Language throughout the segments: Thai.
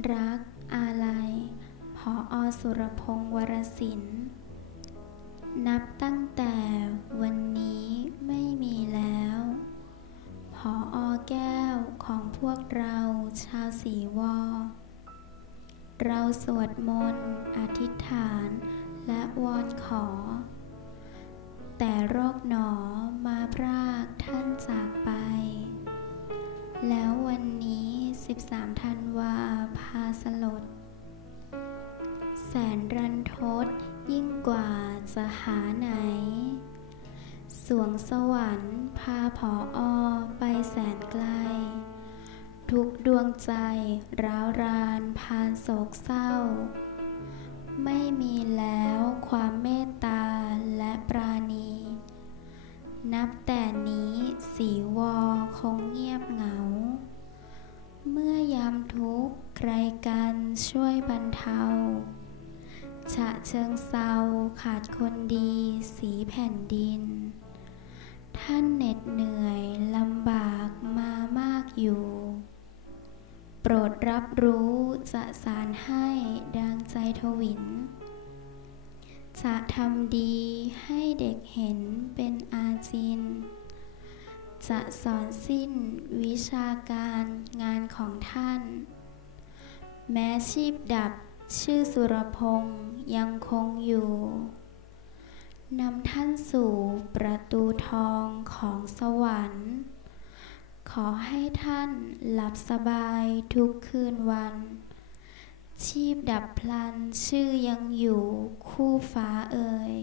รัก อาลัยพออสุรพงษ์วรศิลป์นับตั้งแต่วันนี้ไม่มีแล้วพออแก้วของพวกเราชาวสีวอเราสวดมนต์อธิษฐานและวอนขอ แต่โรคหนอมาพรากท่านจากไป แล้ววันนี้ 13 ธันวา พาสลด แสนรันทดยิ่งกว่าจะหาไหน สวงสวรรค์ พาผออไปแสนไกล ทุกดวงใจ ร้าวรานพานโศกเศร้า ไม่มีแล้วความเมตตาและปราณี นับแต่นี้สีวอคงเงียบเหงา เมื่อยามทุกข์ใครกันช่วยบรรเทา ฉะเชิงเซาขาดคนดีสีแผ่นดิน ท่านเหน็ดเหนื่อยลำบากมามากอยู่ โปรดรับรู้จะสารให้ดังใจทวิน จะทำดีให้เด็กเห็นเป็นอาจิน จะสอนสิ้นวิชาการงานของท่าน แม้ชีพดับชื่อสุรพงษ์ยังคงอยู่ นำท่านสู่ประตูทองของสวรรค์ ขอให้ท่านหลับสบายทุกคืนวัน ชีพดับพลันชื่อยังอยู่คู่ฟ้าเอ่ย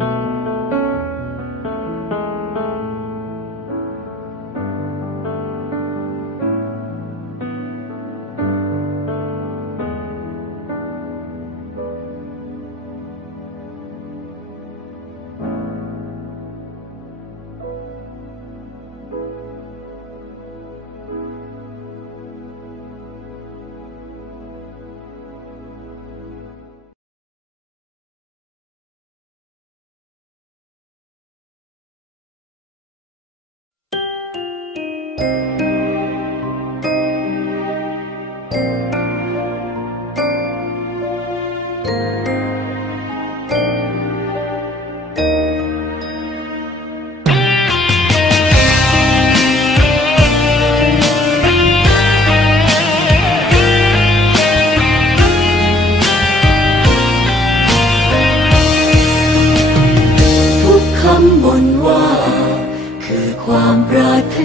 ทุ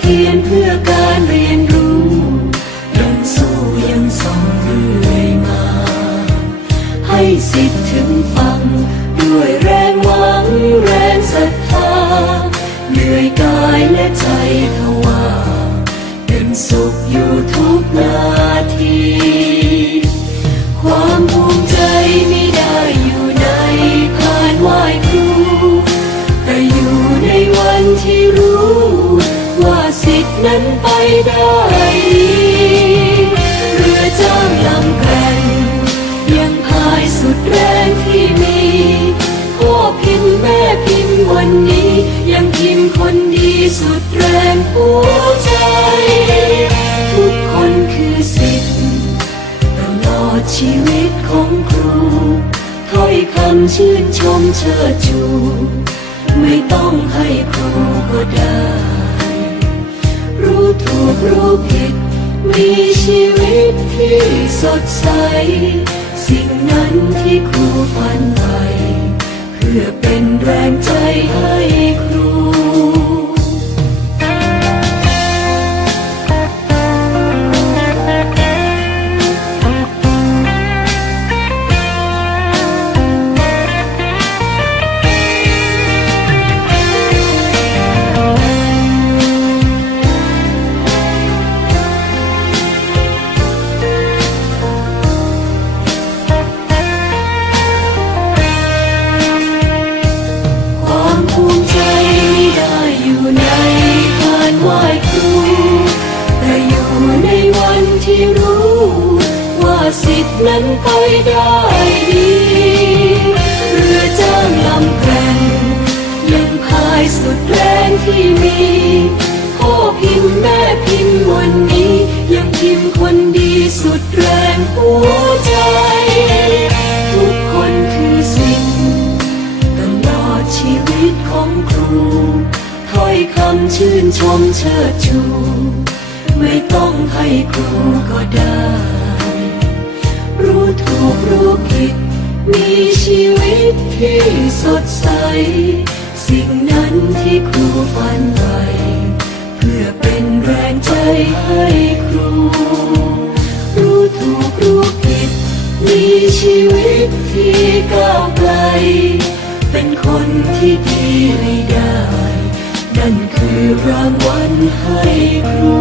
เทียนเพื่อการเรียนรู้ยังสู้ยังส่องเรื่อยมา ให้สิทธิ์ถึงฟัง ด้วยแรงหวังแรงศรัทธาเหนื่อยกายและใจทว่าเป็นสุขอยู่ทุกนาที ความภูมิใจไม่ได้อยู่ในพานไหว้ครูแต่อยู่ในวันที่รู้ นั้นไปได้ดีเรือจ้างลำแกร่งยังพายสุดแรงที่มีพ่อพิมพ์แม่พิมพ์วันนี้ ยังพิมพ์คนดีสุดแรงหัวใจ ทุกคนคือสิทธิ์ตลอดชีวิตของครูถ้อยคำชื่นชมเชิดชู ไม่ต้องให้ครูก็ได้รู้ ถูกรู้ผิด มีชีวิตที่สดใส สิ่งนั้นที่ครูฝันไปเพื่อเป็นแรงใจให้ครู ไหว้ครูแต่อยู่ในวันที่รู้ ว่าสิทธินั้นไปได้ดีเรือจ้างลำแกร่งยังพายสุดแรงที่มีพ่อพิมพ์แม่พิมพ์วันนี้ ยังพิมพ์คนดีสุดแรงหัวใจ ทุกคนคือสิ่งตลอดชีวิตของครู ถ้อยคำชื่นชมเชิดชู ไม่ต้องให้ครูก็ได้ รู้ถูกรู้ผิด มีชีวิตที่สดใส สิ่งนั้นที่ครูฝันไปเพื่อเป็นแรงใจให้ครู รู้ถูกรู้ผิด มีชีวิตที่ก้าวไกล เป็นคนที่ดีให้ได้ นั่นคือรางวัลให้ครู